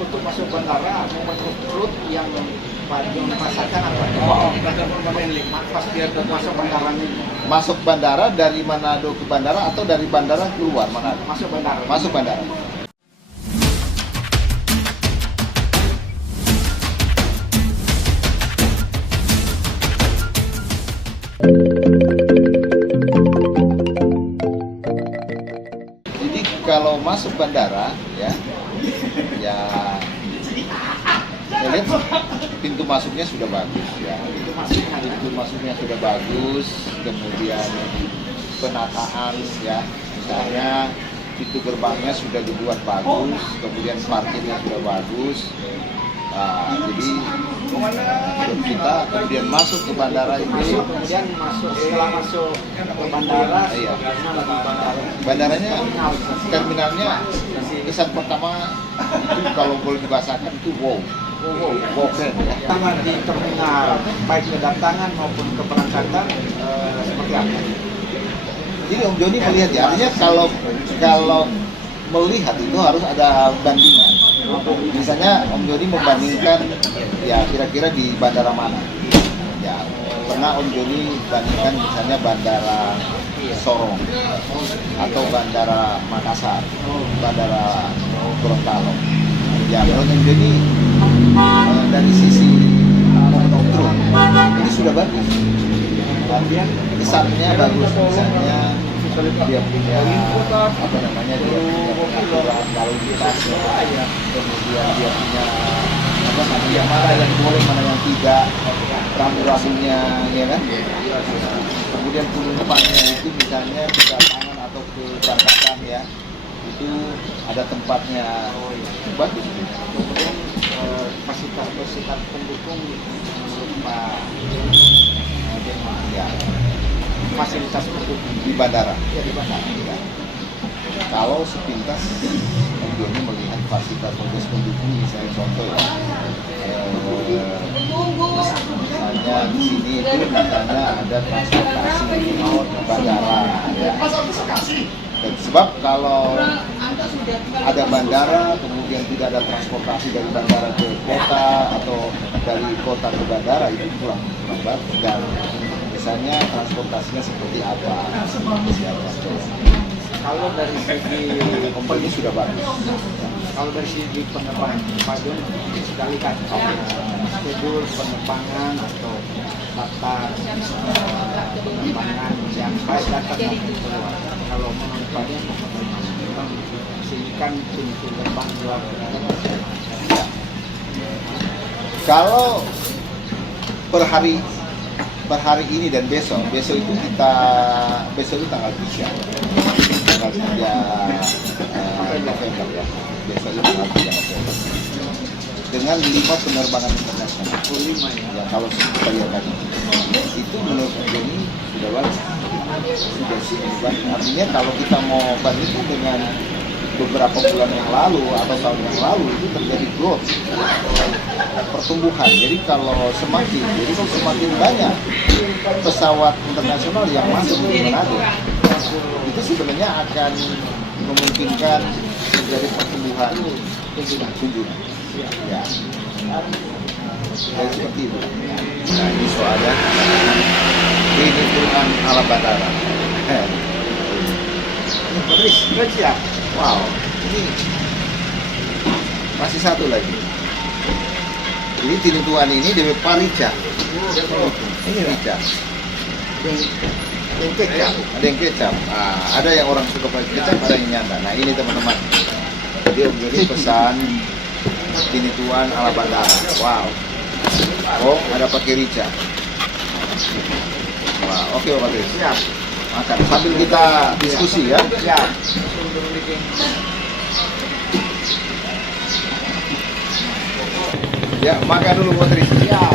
untuk masuk bandara memenuhi route yang dipasarkan apa? Pas dia masuk bandara ini. Masuk bandara dari Manado ke bandara atau dari bandara keluar Manado? Masuk bandara. Masuk bandara. Jadi kalau masuk bandara ya saya lihat pintu masuknya sudah bagus ya. Pintu masuknya sudah bagus, kemudian penataan ya, misalnya pintu gerbangnya sudah dibuat bagus, kemudian parkirnya sudah bagus. Jadi kita kemudian masuk ke bandara ini, Kemudian setelah masuk ke bandara, iya. gimana di bandara? Bandaranya, terminalnya kesan pertama itu kalau boleh dibahasakan itu wow keren ya. Tangan di terminal, baik kedatangan maupun keberangkatan, seperti apa? Jadi Om Joni melihat ya, artinya kalau melihat itu harus ada bandingan. Misalnya Om Joni membandingkan ya kira-kira di bandara mana. Ya, pernah Om Joni bandingkan misalnya bandara Sorong atau bandara Makassar, bandara Gorontalo. Ya, menurut Om Joni dari sisi kontrol ini sudah bagus. Kemudian kesannya bagus, misalnya dia punya apa namanya, dia punya pengaturan lalu lintas, kemudian dia punya apa namanya, mana yang boleh mana yang tidak, rambu-rambunya ya kan. Kemudian penumpangnya itu misalnya kedatangan atau keberangkatan ya, itu ada tempatnya, bagus. Kemudian fasilitas pendukung menurut Pak Ya, fasilitas pendukung di bandara. ya di bandara. Ya. Kalau sepintas Om Joni melihat fasilitas pendukung, misalnya contoh ya, misalnya di sini itu misalnya ada transportasi ke bandara ya. Dan sebab kalau ada bandara kemudian tidak ada transportasi dari bandara ke kota atau dari kota ke bandara, itu kurang bagus. Dan misalnya transportasinya seperti apa? Kalau dari segi Kompeni sudah bagus. kalau dari segi penerbangan Pak Jon sudah lihat schedule penerbangan atau daftar penerbangan yang baik datang maupun keluar. Kalau menurut Pak Jon sehingga pintu gerbang keluar Kalau per hari ini dan besok itu besok itu tanggal 3 November ya. Besok itu tanggal 3 November. Dengan 5 penerbangan internasional. 5 ya. Ya, kalau kita lihat tadi itu menurut ini sudah bagus. Sudah bagus. Artinya kalau kita mau bandingkan dengan beberapa bulan yang lalu atau tahun yang lalu, itu terjadi growth, pertumbuhan. Jadi kalau semakin banyak pesawat internasional yang masuk ke Manado, itu sebenarnya akan memungkinkan terjadi pertumbuhan kunjungan. Ya. Jadi seperti itu. Nah, ini soalnya ini Tuhan ala bandara. Baris ya. Wow, ini masih satu lagi. Jadi tinutuan ini dari Parica. Ini rica. Yang kecap. Ada yang kecap. Ada yang orang suka pakai kecap, ada yang nyata. Nah ini teman-teman. Jadi Om Joni pesan tinutuan ala bandara. Wow. Oh, ada pakai rica. Wah, oke Pak Tris. Siap. Makan sambil kita diskusi ya. Siap. Ya, makan dulu Pak Tris. Siap.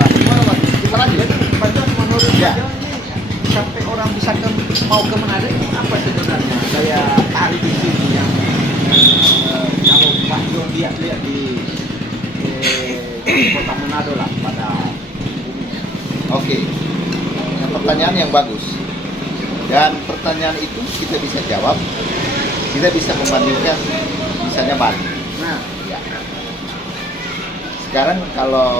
Nah, gimana Pak? Kita lanjut. Pak Jon, menurut Ya. Pak Jon ini sampai orang bisa mau ke Manado itu apa sebenarnya daya tarik di sini yang kalau Pak Jon lihat di kota Manado lah pada Oke. Pertanyaan yang bagus. Dan pertanyaan itu kita bisa jawab. Kita bisa membandingkan misalnya Bali. nah Nah, Ya. Sekarang kalau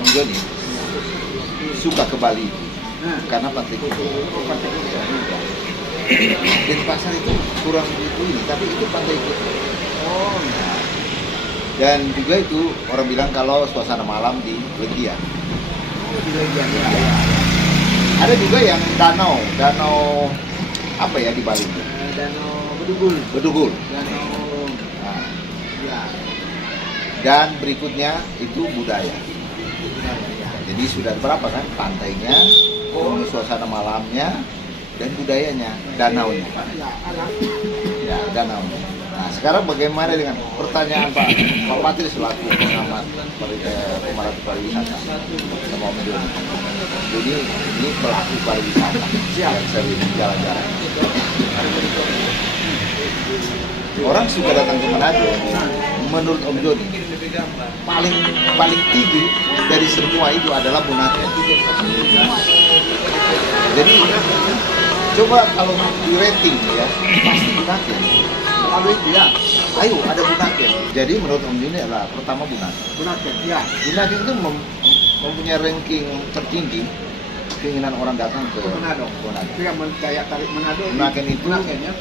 Om Joni suka ke Bali nah. karena Pantai Kuta. Pantai Kuta. Denpasar itu kurang begitu ini, tapi itu Pantai Kuta. Oh, nah. Dan juga itu orang bilang kalau suasana malam di Legian. Oh, di Legian ya. Ada juga yang danau apa ya di Bali? Danau Bedugul. Bedugul. Danau Nah, ya. dan berikutnya itu budaya. Jadi sudah berapa kan pantainya, suasana malamnya, dan budayanya, danaunya. Ya, alam. Ya, danaunya. Nah, sekarang bagaimana dengan pertanyaan Pak Patri selaku pengamat pemerhati pariwisata sama Om Joni. Jadi ini pelaku pariwisata yang sering jalan-jalan. Orang suka datang ke Manado. Menurut Om Joni, paling tinggi dari semua itu adalah Bunaken. Jadi coba kalau di rating ya, pasti Bunaken. Lalu itu ya. Ayo, ada Bunaken. Jadi menurut Om Joni adalah pertama Bunaken. Bunaken, ya. Bunaken itu mempunyai ranking tertinggi keinginan orang datang ke Manado. Bunaken. Itu yang daya tarik Manado. Bunaken itu Bunaken ya.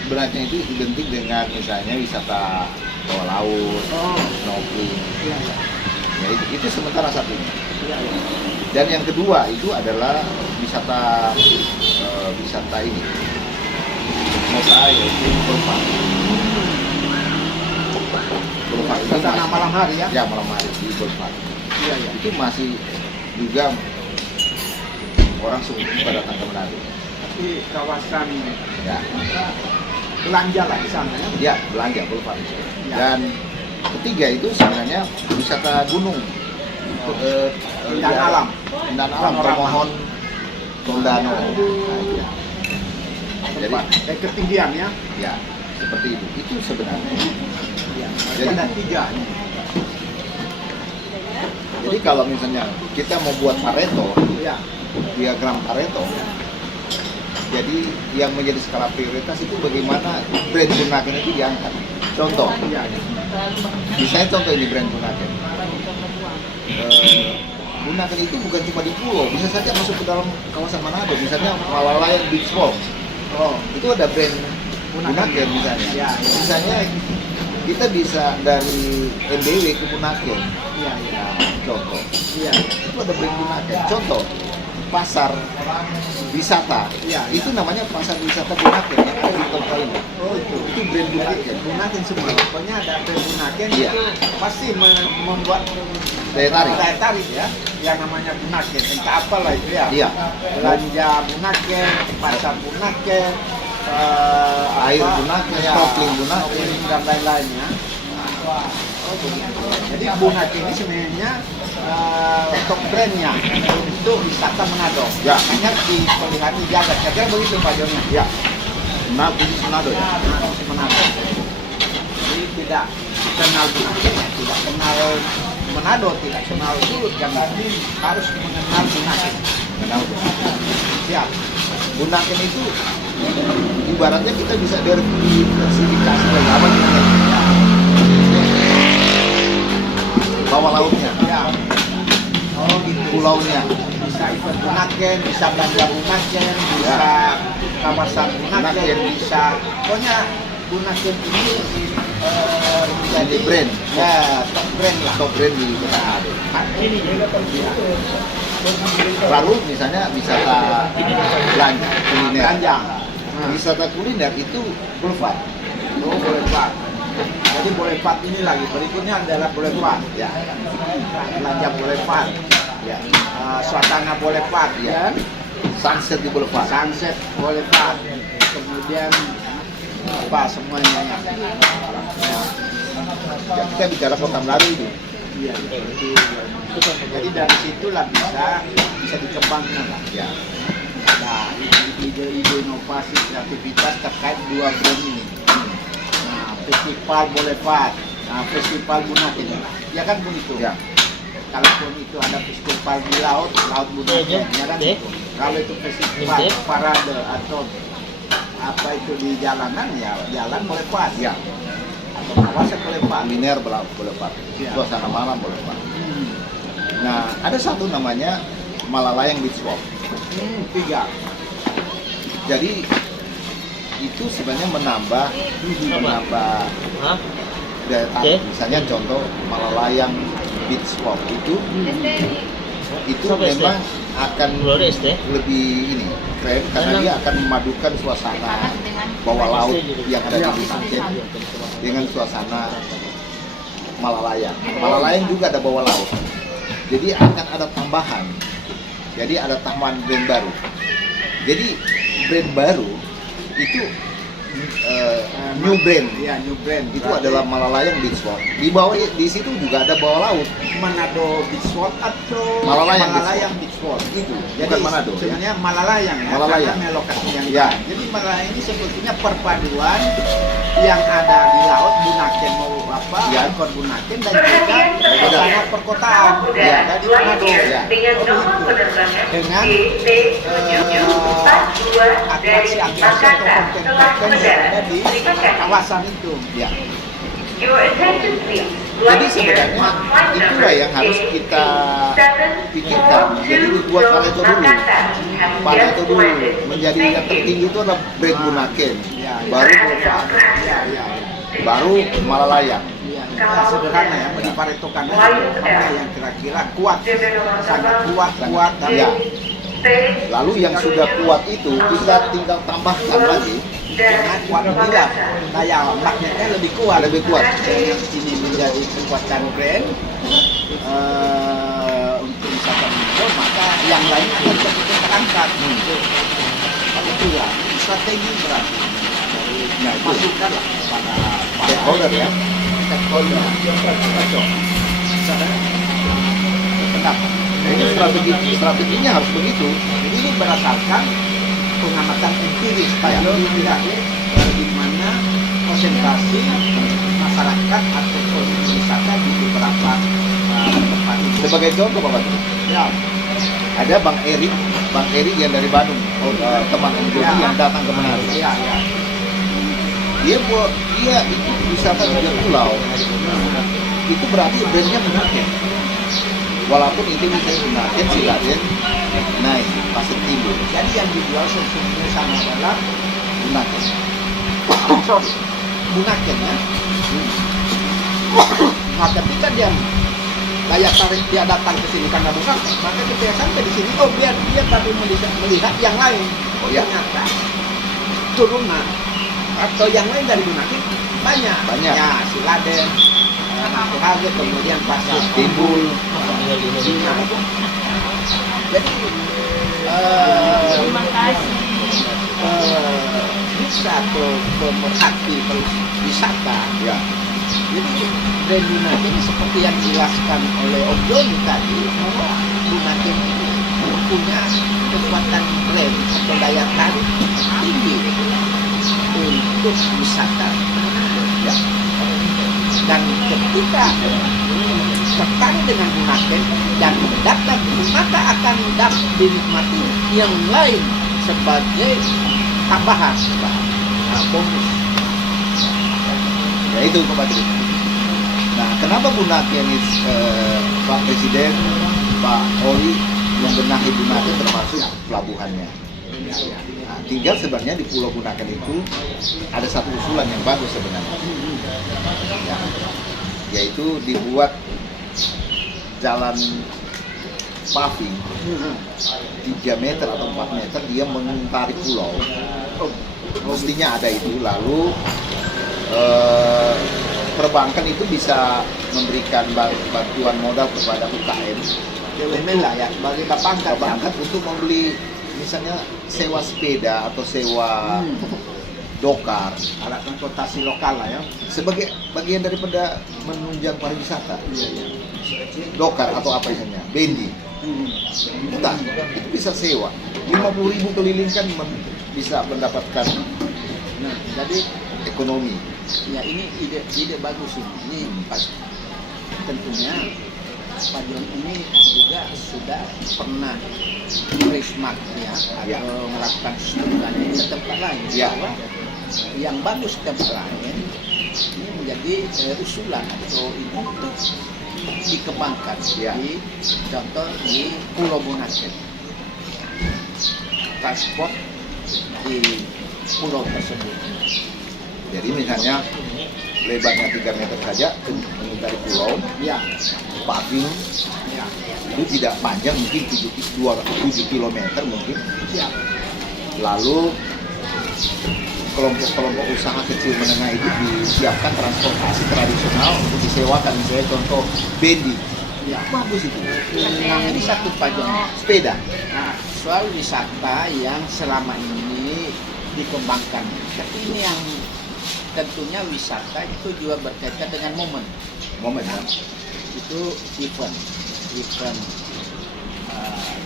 Bunaken itu identik dengan misalnya wisata bawah laut, Oh, snorkeling. iya, iya. Ya, itu sementara satunya. Iya, iya. Dan yang kedua itu adalah wisata ini. Mata air itu Belfast. Belfast itu Suasana masih- malam hari ya. Ya, malam hari di Belfast. Iya, iya. Itu masih juga orang suka datang ke Manado. Tapi kawasan Ya, belanja lah di sana ya. ya belanja Belfast. Ya. Dan ketiga itu sebenarnya wisata gunung. Keindahan alam. Keindahan alam, Panorama. Tomohon, Tondano. Nah, itu. Jadi, Ketinggian ya. ya seperti itu. Itu sebenarnya. Iya. Jadi- Ada tiga. Jadi kalau misalnya kita mau buat Pareto, Ya. diagram Pareto, jadi yang menjadi skala prioritas itu bagaimana brand Bunaken itu diangkat. Contoh, Iya. misalnya contoh ini brand Bunaken. Bunaken itu bukan cuma di pulau, bisa saja masuk ke dalam kawasan Manado, misalnya Malalayan Beach Walk. Oh, Itu ada brand Bunaken misalnya. Ya, ya. Misalnya kita bisa dari NDW ke Bunaken. iya, iya. Nah, contoh. Iya. Itu ada brand Bunaken. Contoh, pasar wisata. Iya, Itu iya. namanya pasar wisata Bunaken yang ada di Toko ini. Oh, itu. Itu brand Bunaken. Bunaken semua. Pokoknya ada brand Bunaken Iya. itu pasti membuat Daya tarik. daya tarik ya. Yang namanya Bunaken. Entah apalah itu ya. Iya. Belanja Bunaken, pasar Bunaken, Air apa, Bunaken, ya, snorkeling Bunaken. snorkeling dan lain-lainnya. Oh, begitu. Jadi Bunaken ini sebenarnya top brandnya untuk wisata Manado. Ya. Hanya dilihat dijaga. Kira-kira begitu Pak Joni. Ya. Nah, khusus Manado ya. Manado. Jadi tidak kenal Bunaken, ya, tidak kenal Manado, tidak kenal Sulut, yang harus mengenal Bunaken. Mengenal Bunaken. Siap. Bunaken itu ibaratnya kita bisa diversifikasi dari apa gitu. Bawah lautnya, Ya. Oh gitu. pulaunya. Bisa ikut Bunaken, bisa belanja Bunaken, bisa kawasan Bunaken, bisa. Pokoknya Bunaken ini Jadi brand. Ya, top brand lah. Top brand di Manado. Ini juga ya. Lalu misalnya wisata belanja kuliner. Belanja. Wisata kuliner itu Boulevard. Oh, Boulevard. Jadi Boulevard ini lagi. Berikutnya adalah Boulevard. Ya, Belanja Boulevard. ya. Suasana Boulevard. Ya. Ya. Sunset di Boulevard. Sunset Boulevard. Kemudian apa semuanya ya. Ya, kita bicara kota Manado itu. Iya. Jadi dari situlah bisa dikembangkan lah. Ya, Nah, ide-ide inovasi kreativitas terkait dua brand ini. Nah, Festival Boulevard, nah, Festival Bunaken. Ya kan begitu. ya. Kalaupun itu ada festival di laut Bunaken, ya kan itu. Kalau itu festival parade atau apa itu di jalanan, ya jalan Boulevard. Ya. atau kawasan Boulevard. Miner Boulevard, Ya. suasana malam Boulevard. Hmm. Nah, ada satu namanya Malalayang Beach Walk. Tiga. Jadi itu sebenarnya menambah Hah? daya Oke. tarik. Misalnya contoh Malalayang Beach Walk itu Sampai memang akan Flores deh. lebih ini keren karena dia akan memadukan suasana bawah laut yang ada di Bunaken dengan suasana Malalayang. Malalayang juga ada bawah laut. Jadi akan ada tambahan. Jadi ada taman brand baru. Jadi brand baru itu new brand. Iya, new brand. Itu adalah Malalayang Beach Walk. Di bawah di situ juga ada bawah laut. Manado Beach Walk atau Malalayang Beach Walk. Itu Jadi bukan Manado. Ya. sebenarnya Malalayang ya, Malalayang. karena lokasi yang Ya. Jadi Malalayang ini sebetulnya perpaduan yang ada di laut Bunaken mau apa? Ya. Ikon Bunaken dan juga suasana perkotaan. Ya. Jadi Manado Ya. dengan atraksi-atraksi atau konten-konten yang ada di kawasan itu. Ya. Jadi sebenarnya itulah yang harus kita pikirkan. Jadi dibuat Pareto dulu. Pareto dulu. Menjadi yang tertinggi itu adalah brand Bunaken. Ya. Baru Boulevard. Ya, ya. Baru Malalayang. Iya, ya, sederhana ya, diparetokan mana yang kira-kira kuat, sangat kuat dan Ya. Lalu yang sudah kuat itu kita tinggal tambahkan lagi. dengan kuat juga daya magnetnya lebih kuat. Lebih kuat. Dengan ini menjadi kekuatan brand untuk misalkan itu, maka yang lain akan begitu terangkat. Itu ya strategi berarti. Nah, itu Masukkan lah pada stakeholder ya. stakeholder. Betul. Saudara, pendapat. Nah, ini strateginya harus begitu. Ini berdasarkan pengamatan empiris Pak Yo, di mana konsentrasi masyarakat atau wisata di beberapa tempat itu. Sebagai contoh Pak Badri, Ya, ada Bang Erik yang dari Bandung, teman Om Jody yang datang ke Manado. ya, ya. Dia itu wisata juga pulau. Itu berarti brandnya Bunaken. Walaupun itu misalnya Bunaken, Siladen, naik Pasir Timur, Jadi yang dijual sesungguhnya sama adalah Bunaken. Bunaken ya. Nah, ketika daya tarik dia datang ke sini karena bukan, maka ketika sampai di sini, oh biar dia tadi melihat yang lain. Oh Ya. ternyata turunan atau yang lain dari Bunaken banyak. Banyak. Ya, Siladen, Hage, kemudian Pasir Timbul. Jadi bisa atau pemerhati wisata. Ya. Jadi brand Bunaken ini seperti yang dijelaskan oleh Om Joni tadi, bahwa Bunaken ini punya kekuatan brand atau daya tarik tinggi untuk wisata. Ya. Dan ketika tertarik dengan Bunaken dan datang, maka akan dapat dinikmati yang lain sebagai tambahan, bonus. Ya itu Pak Badri. Nah, kenapa Bunaken Pak Presiden, Pak Oli membenahi Bunaken termasuk pelabuhannya. Nah, tinggal sebenarnya di Pulau Bunaken itu ada satu usulan yang bagus sebenarnya. Ya, yaitu dibuat jalan paving 3 meter atau 4 meter, dia mengitari pulau. Mestinya ada itu. Lalu perbankan itu bisa memberikan bantuan modal kepada UKM, BUMN lah ya, sebagai pangkat. perbankan untuk membeli misalnya sewa sepeda atau sewa dokar Alat transportasi lokal lah ya. sebagai bagian daripada menunjang pariwisata. Dokar atau apa misalnya, bendi. Entah, itu bisa sewa 50.000 keliling kan bisa mendapatkan Nah, jadi ekonomi. ya ini ide bagus ini. Ini pas tentunya Pak Jon ini juga sudah pernah rismak ya atau melakukan studi di tempat lain. Ya. Bahwa yang bagus tempat lain ini menjadi usulan atau ini untuk dikembangkan Ya. di contoh di Pulau Bunaken, transport di pulau tersebut. Jadi misalnya lebarnya 3 meter saja mengitari pulau, Ya, paving ya, itu tidak panjang, mungkin 7 km mungkin. ya, Lalu kelompok-kelompok usaha kecil menengah itu disiapkan transportasi tradisional untuk disewakan, misalnya contoh bendi, ya. bagus itu, Nah, ini satu pajak. sepeda. Nah, soal wisata yang selama ini dikembangkan, tapi ini yang tentunya wisata itu juga berkaitan dengan momen. Momen ya. Itu event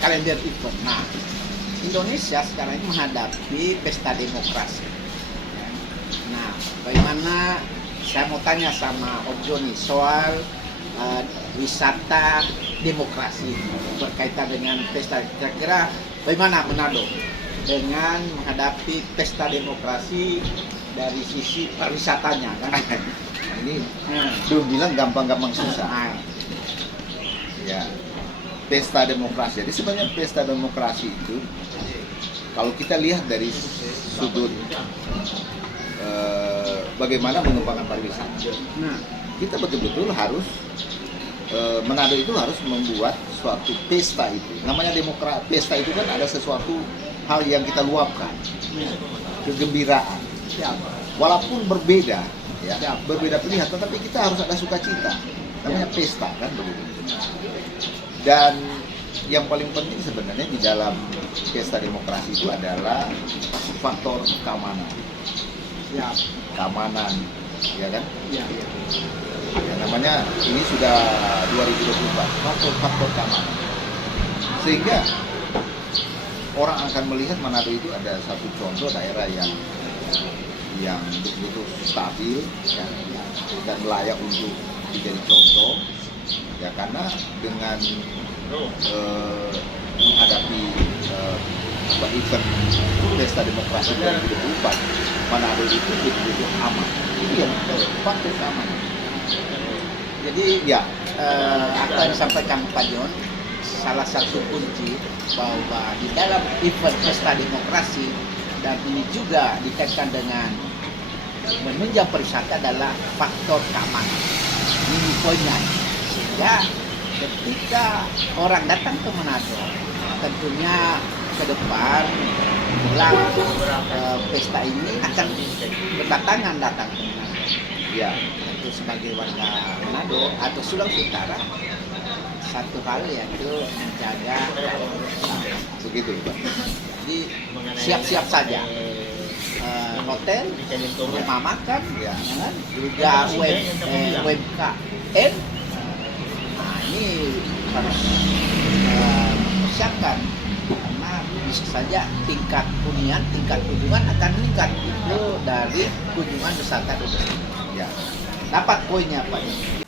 kalender event. Nah, Indonesia sekarang ini menghadapi pesta demokrasi. Nah, bagaimana saya mau tanya sama Om Joni soal wisata demokrasi berkaitan dengan pesta. Kira-kira bagaimana Manado dengan menghadapi pesta demokrasi dari sisi pariwisatanya kan? Nah, ini Nah, belum bilang gampang-gampang susah. nah, Ya, pesta demokrasi. Jadi sebenarnya pesta demokrasi itu, kalau kita lihat dari sudut bagaimana mengembangkan pariwisata, nah, kita betul-betul harus Manado itu harus membuat suatu pesta itu. Namanya pesta itu kan ada sesuatu hal yang kita luapkan, kegembiraan. siap. Walaupun berbeda, ya, Ya. berbeda pilihan, tetapi kita harus ada sukacita. Namanya pesta kan begitu. Dan yang paling penting sebenarnya di dalam pesta demokrasi itu adalah faktor keamanan, Ya, keamanan, ya kan? ya, ya. Ya, namanya ini sudah 2024, faktor keamanan. Sehingga orang akan melihat Manado itu ada satu contoh daerah yang betul-betul stabil, ya, dan layak untuk menjadi contoh, ya, karena dengan menghadapi event pesta demokrasi 2024, Manado itu betul-betul aman. Itu yang faktor keamanan. Jadi Ya, apa yang disampaikan Pak Jon, salah satu kunci bahwa di dalam event pesta demokrasi dan ini juga dikaitkan dengan menunjang pariwisata adalah faktor keamanan. Ini poinnya. Sehingga ketika orang datang ke Manado, tentunya ke depan pulang pesta ini akan berdatangan datang ke Manado. ya, Tentu sebagai warga Manado atau Sulawesi Utara, satu hal yaitu menjaga keamanan. begitu, Pak. Jadi siap-siap saja. Hotel, rumah makan, Ya. kan? Juga UMKM. Nah, ini harus persiapkan karena bisa saja tingkat hunian, tingkat kunjungan akan meningkat itu dari kunjungan wisata domestik. Ya, Dapat poinnya Pak.